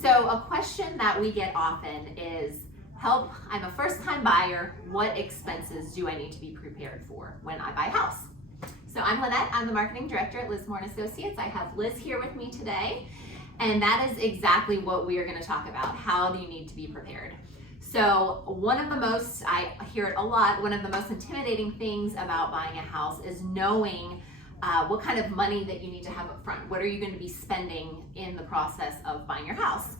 So a question that we get often is, help, I'm a first-time buyer, what expenses do I need to be prepared for when I buy a house? So I'm Lynette, I'm the marketing director at Liz Moore & Associates. I have Liz here with me today, and that is exactly what we are going to talk about. How do you need to be prepared? So one of the most, I hear it a lot, one of the most intimidating things about buying a house is knowing what kind of money that you need to have up front. What are you going to be spending in the process of buying your house?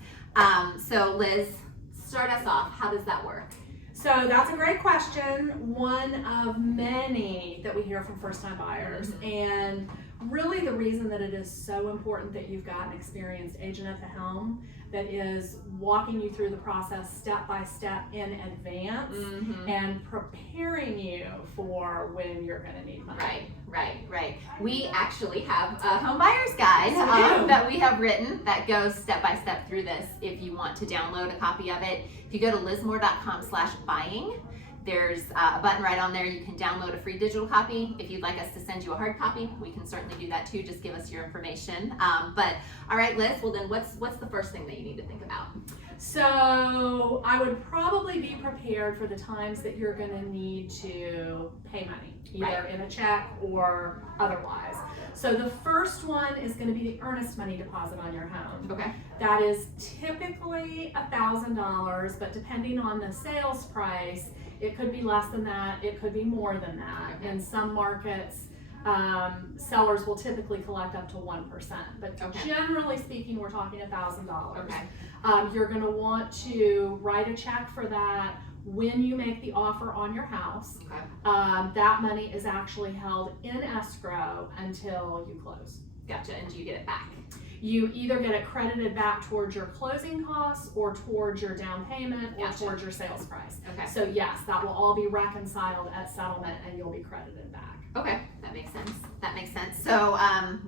So Liz, start us off. How does that work? So that's a great question. One of many that we hear from first-time buyers. And really the reason that it is so important that you've got an experienced agent at the helm that is walking you through the process step by step in advance and preparing you for when you're going to need money. Right. We actually have a home buyer's guide that we have written that goes step by step through this. If you want to download a copy of it, if you go to lizmore.com/buying, there's a button right on there. You can download a free digital copy. If you'd like us to send you a hard copy, we can certainly do that too. Just give us your information. But all right, Liz, well then what's the first thing that you need to think about? So I would probably be prepared for the times that you're going to need to pay money, either in a check or otherwise. So the first one is going to be the earnest money deposit on your home. Okay. That is typically $1,000, but depending on the sales price, it could be less than that, it could be more than that. In some markets, sellers will typically collect up to 1%, but generally speaking, we're talking $1,000. Okay. You're going to want to write a check for that when you make the offer on your house. Okay. That money is actually held in escrow until you close. Gotcha. And do you get it back? You either get it credited back towards your closing costs or towards your down payment or towards your sales price. Okay. So yes, that will all be reconciled at settlement and you'll be credited back. Okay, that makes sense. So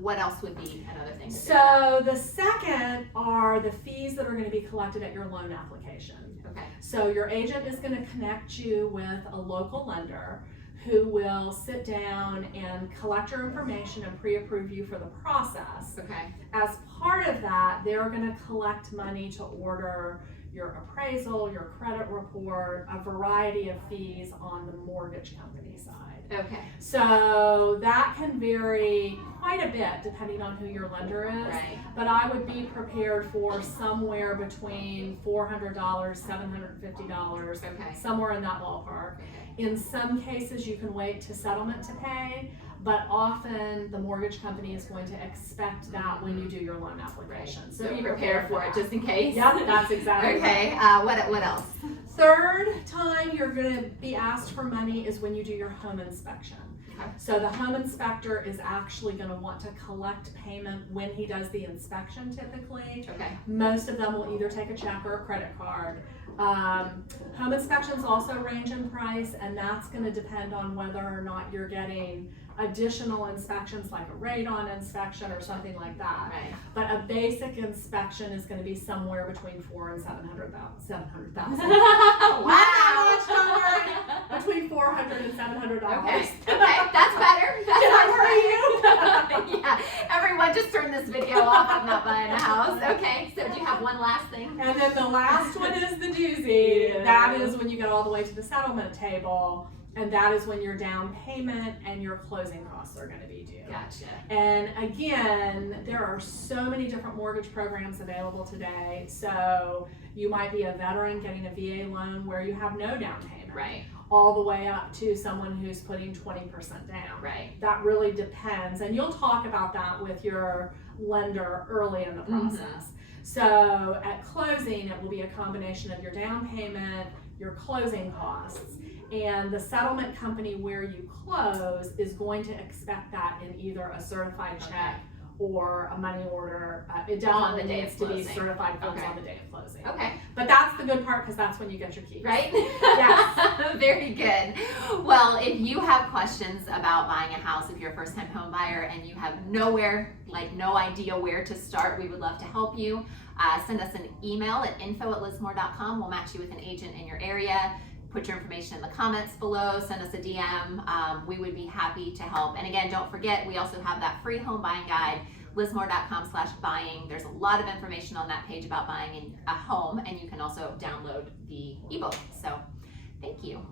what else would be another thing to do? So the second are the fees that are going to be collected at your loan application. Okay. So your agent is going to connect you with a local lender who will sit down and collect your information and pre-approve you for the process. Okay. As part of that, they're going to collect money to order your appraisal, your credit report, a variety of fees on the mortgage company side. Okay. So that can vary quite a bit depending on who your lender is. Right. But I would be prepared for somewhere between $400, $750, somewhere in that ballpark. Okay. In some cases, you can wait to settlement to pay, but often the mortgage company is going to expect that when you do your loan application. Right. So be prepared for it just in case. Yep, that's exactly okay. right. What else? Third time you're going to be asked for money is when you do your home inspection. Okay. So the home inspector is actually going to want to collect payment when he does the inspection typically. Okay. Most of them will either take a check or a credit card. Home inspections also range in price, and that's going to depend on whether or not you're getting additional inspections like a radon inspection or something like that. Right. But a basic inspection is going to be somewhere between $400,000 and $700,000. Wow. Don't worry. Between $400 and $700. Okay, that's better. That's Did I worry you? Yeah. Everyone, just turn this video off. I'm not buying a house. Okay. So do you have one last thing? And then the last one is the doozy. Yeah. That is when you get all the way to the settlement table. And that is when your down payment and your closing costs are going to be due. Gotcha. And again, there are so many different mortgage programs available today. So you might be a veteran getting a VA loan where you have no down payment. Right. All the way up to someone who's putting 20% down. Right. That really depends. And you'll talk about that with your lender early in the process. So at closing, it will be a combination of your down payment, your closing costs. And the settlement company where you close is going to expect that in either a certified check or a money order. It definitely needs to be certified funds on the day of closing. Okay. But that's the good part because that's when you get your keys. Right? Yes. Very good. Well, if you have questions about buying a house, if you're a first-time home buyer and you have no idea where to start, we would love to help you. Send us an email at info@lizmore.com. We'll match you with an agent in your area. Put your information in the comments below, send us a DM. We would be happy to help. And again, don't forget, we also have that free home buying guide lizmore.com/buying. There's a lot of information on that page about buying a home, and you can also download the ebook. So thank you.